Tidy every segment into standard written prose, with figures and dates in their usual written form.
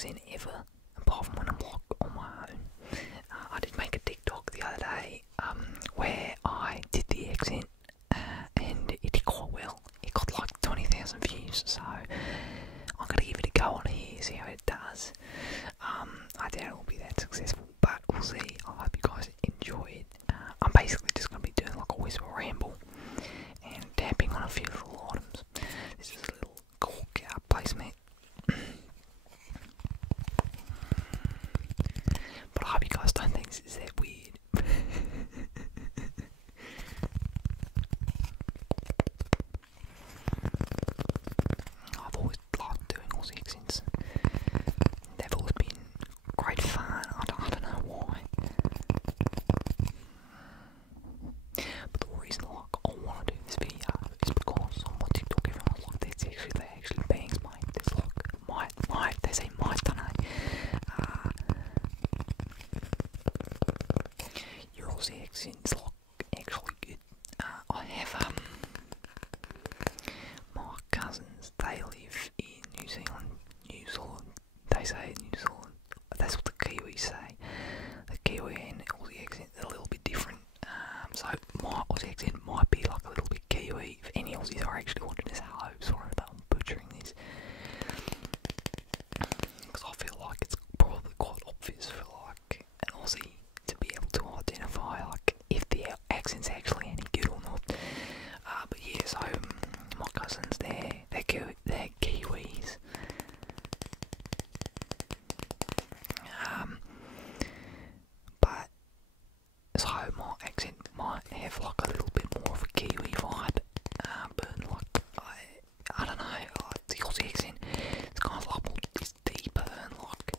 accent ever, apart from when I'm like on my own. I did make a TikTok the other day where I did the accent and it did quite well. It got like 20,000 views, so I'm gonna give it a go on here, see how it does. I doubt it will be that successful, but we'll see. I hope you guys enjoy it. I'm basically just gonna be doing like a whisper ramble and tapping on a few little items. This is a little cork placemat. But I hope you guys don't think this is that weird. I've always loved doing Aussie accents. They've always been great fun. I don't know why. But the reason I want to do this video is because on my TikTok everyone's like, they actually bangs, mate. There's like, might, they say might, don't they? Your Aussie accent's like actually good. I have my cousins, they live in New Zealand, they say New Zealand, that's what the Kiwis say. The Kiwi and Aussie accent are a little bit different, so my Aussie accent might be like a little bit Kiwi. If any Aussies are actually watching this, I hope, sorry about butchering this, because I feel like it's probably quite obvious for like an Aussie to be able to identify like if the accent's actually any good or not. But yeah, so my cousins, they're Kiwis. But so my accent might have like a little bit more of a Kiwi vibe, but like I don't know, like the Aussie accent, it's kind of like it's deeper and like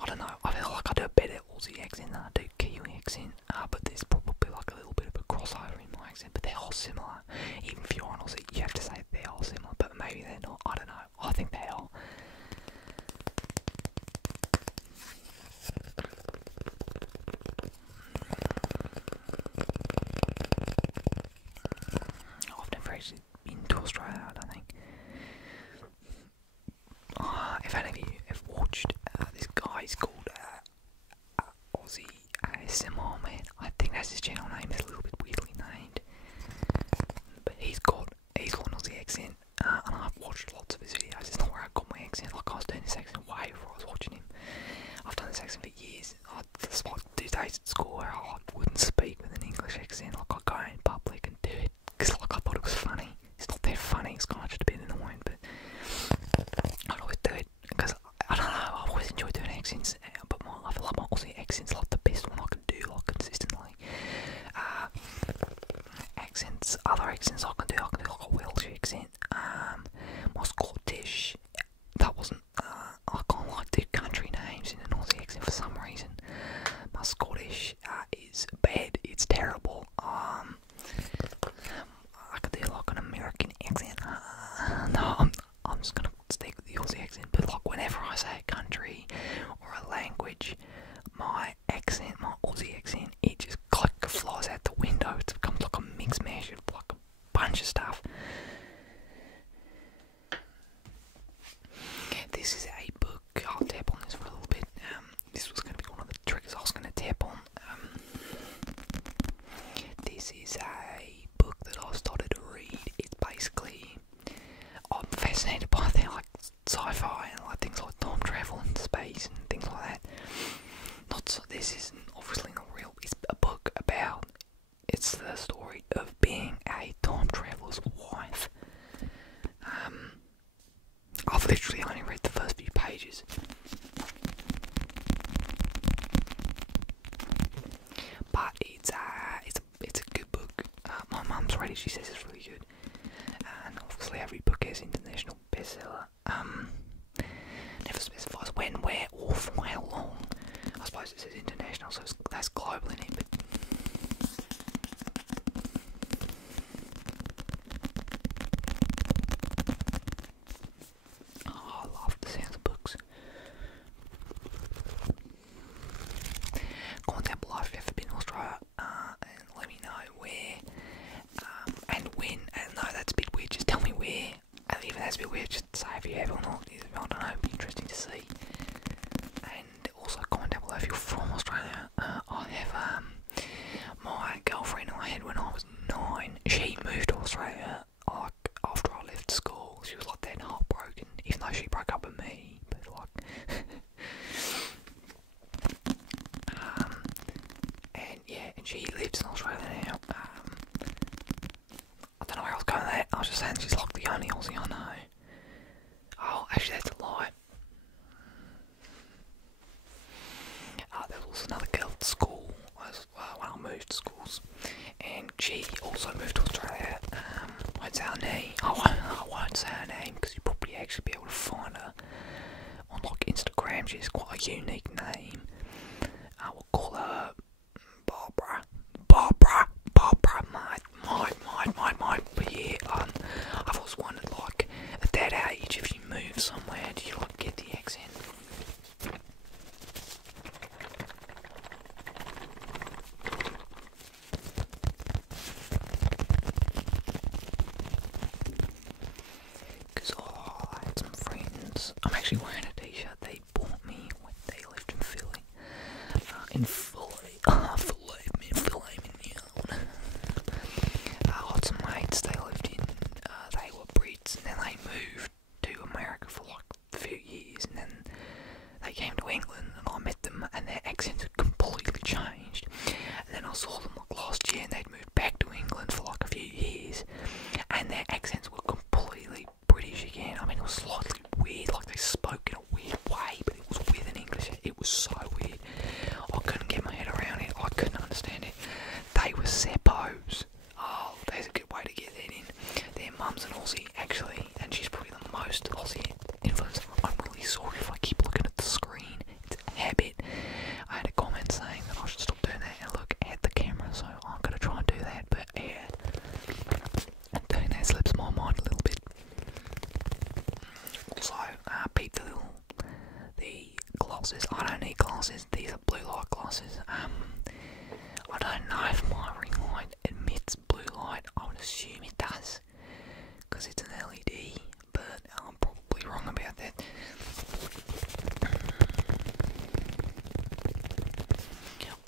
I don't know. I feel like I do a better Aussie accent than I do Kiwi accent, but there's probably like a little bit of a crossover in my accent, but they're all similar. Even if you're an Aussie, you have to say they're all similar, but maybe they're not. I don't know. I think they are. I've never actually been to Australia, I don't think. If any of you have watched this guy, he's called Aussie ASMR man. I think that's his channel name. It's a little bit weirdly named, but he's got an Aussie accent, and I've watched lots of his videos. It's not where I got my accent. Like I was doing this accent way before I was watching him. I've done this accent for years. There's like 2 days at school where I like wouldn't speak with an English accent. Like I'd go in public and do it because like I thought it was funny. It's not that funny. It's kind of just a bit annoying, but I'd always do it because I don't know. I've always enjoyed doing accents, but I feel like my Aussie accent's like the best one I can do, like consistently. Other accents I can do like a Welsh accent. My Scottish, that wasn't. I can't like do country names in an Aussie accent for some reason. My Scottish is bad. It's terrible. I could do like an American accent. No, I'm just gonna stick with the Aussie accent. But like whenever I say a country or a language, my accent, my Aussie accent, it just like flies out the window. It becomes like a mixed mash of like a bunch of stuff. This is a book. I'll tap on this for a little bit. This was going to be one of the triggers I was going to tap on. This is a book that I started to read. It's basically, I'm fascinated by things like sci-fi and like things like time travel and space and things like that. This isn't obviously not real. It's a book about. It's the story of being a time traveler's wife. I've literally only read the first few pages. But it's a good book. My mum's read it, she says it's really good. And obviously every book is international bestseller. Never specifies when, where, or for how long. I suppose it says international, so that's global in it, but I love the sounds of books. Comment down below if you've ever been to Australia, and let me know where, and when, and no, that's a bit weird, just tell me where, and even that's a bit weird, just say if you have or not, I don't know, it'd be interesting to see. don't know where I was going with that. I was just saying she's like the only Aussie I know. Oh, actually that's a lie. There was also another girl at school when I moved to schools, and she also moved to Australia. I won't say her name. I won't say her name because you'll probably actually be able to find her on like Instagram. She's quite a unique name. I will call her Barbara, mate. But yeah, I've always wondered, like, at that age, if you move somewhere, do you like get the accent? Because I had some friends. I'm actually wearing a t-shirt they bought me when they lived in Philly. In Philly, I had some mates, they lived in, they were Brits, and then they moved to America for like a few years, and then they came to England, and I met them, and their accents had completely changed. And then I saw them like last year, and they'd moved back to England for like a few years, and their accents were completely British again. I mean, it was slightly weird, like they spoke in a weird way, but it was with an English. It was so weird. I couldn't get my head around it. I couldn't understand it. They were seppos. Oh, there's a good way to get that in. Their mum's an Aussie, actually, and she's probably the most Aussie influence. I'm really sorry if I keep looking at the screen. It's a habit. I had a comment saying that I should stop doing that and look at the camera, so I'm going to try and do that, but yeah, doing that slips my mind a little bit. Also, peep the glasses. I don't need glasses. These are blue light glasses. I don't know if my ring light emits blue light. I would assume it does, because it's an LED, but I'm probably wrong about that.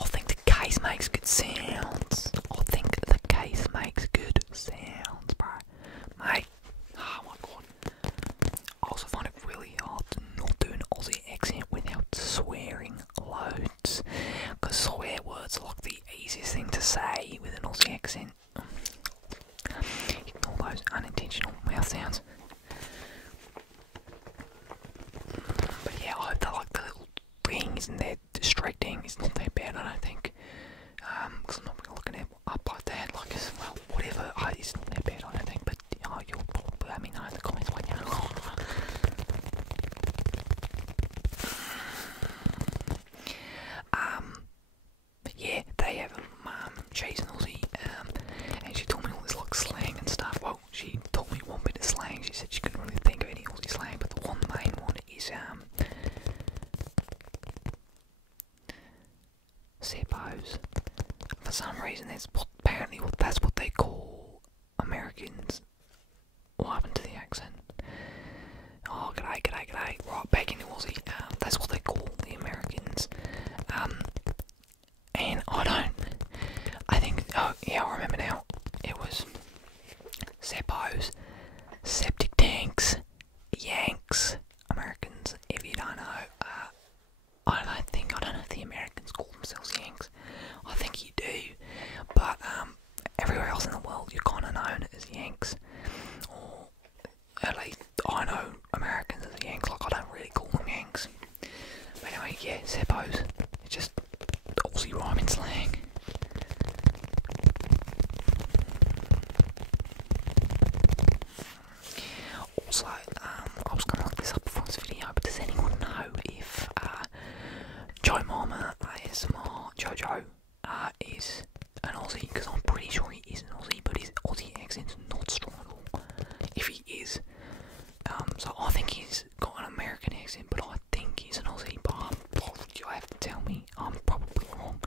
I think the case makes good sounds. Bro. Mate. Oh my god. I also find it really hard to not do an Aussie accent without swearing loads, because swear words are like the easiest thing to say with an Aussie accent. Ignore those unintentional mouth sounds. But yeah, I hope they like the little rings and they're distracting. It's not that bad, I don't think. Because I'm not really looking at up like that. Like, well, whatever. It's not that bad, I don't think. But you'll probably let me know in the comments when you're. Yeah, they have she's an Aussie, and she told me all this like slang and stuff. Well, she told me one bit of slang. She said she couldn't really think of any Aussie slang, but the one main one is seppos. For some reason, apparently that's what they call Americans. What happened to the accent? Oh, g'day. Right, back into Aussie. That's what they call the Americans. And I think, oh yeah, I remember now. It was seppos, septic tanks, Yanks, Americans. If you don't know, I don't know if the Americans call themselves Yanks. I think you do, but everywhere else in the world you're kind of known as Yanks, or at least I know Americans as Yanks. Like, I don't really call them Yanks. But anyway, yeah, seppos. It's just Aussie rhyming slang. Also, I was going to look this up before this video, but does anyone know if Joe Mama ASMR Jojo is an Aussie? Because I'm pretty sure he is an Aussie, but his Aussie accent's not strong at all. If he is, so I think he's got an American accent, but I think he's an Aussie. But you have to tell me I'm probably wrong.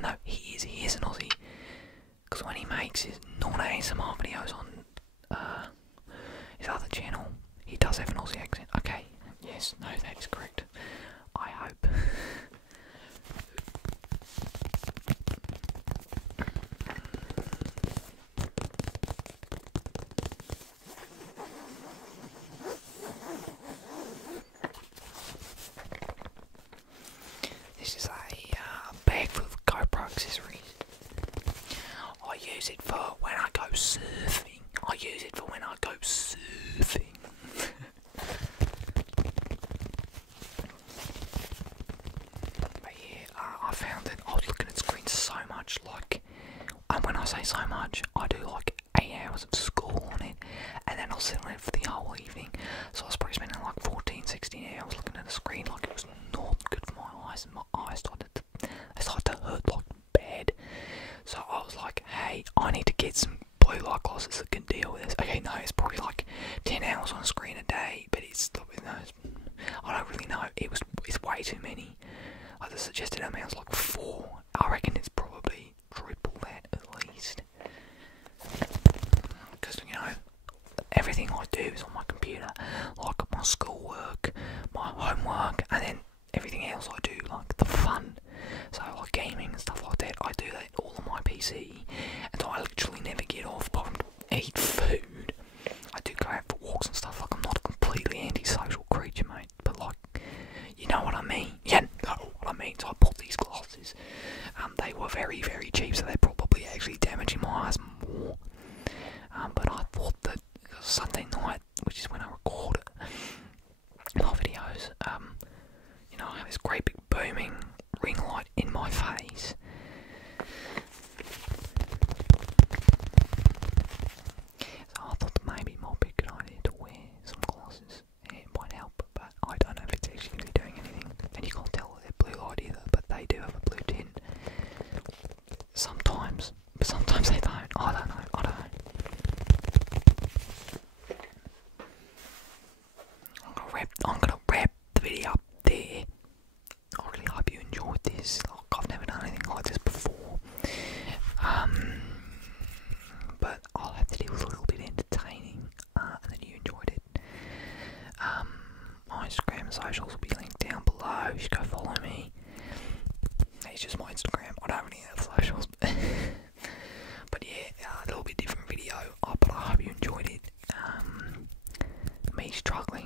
No. He is an Aussie. Because when he makes his non-ASMR videos on his other channel, he does have an Aussie accent. Okay, yes, no, that is correct. I hope. This is a bag full of GoPro accessories. I use it for when I go surfing. I use it for when I go surfing. But yeah, I found that I was looking at screens so much, like, and when I say so much, I do like 8 hours of school on it, and then I'll sit on it for the whole evening. So I was probably spending like 14, 16 hours looking at a screen. Like, it was not good for my eyes, and my eyes started to hurt like bad. So I was like, hey, I need to get some blue light glasses that can deal with this. Okay, no, it's probably like 10 hours on a screen a day, but it's, I don't really know. It's way too many. Like, the suggested amount's like 4. I reckon it's probably triple that at least. Because, you know, everything I do is on my computer, like my schoolwork, my homework, and then everything else I do, like the fun. So like gaming and stuff like that, I do that all on my PC, and so I literally never get off apart from to eat food. I do go out for walks and stuff. Like, I'm not a completely antisocial creature, mate, but like, you know what I mean? Yeah, know what I mean. So I bought these glasses. They were very, very cheap, so they're probably actually damaging my eyes more. But I thought that Sunday night, which is when I record my videos, you know, I have this great big booming ring light in my face. So I thought that maybe it might be a good idea to wear some glasses. It might help, but I don't know if it's actually going to be doing anything. And you can't tell that they're blue light either, but they do have a blue tint. Sometimes, but sometimes they don't. I don't know. I'm gonna wrap the video up there. I really hope you enjoyed this. Like, I've never done anything like this before. But I'll have to do a little bit entertaining, and then you enjoyed it. My Instagram and socials will be linked down below. You should go follow me. It's just my Instagram. I don't have any other socials. But yeah, a little bit different video. But I hope you enjoyed it. Me struggling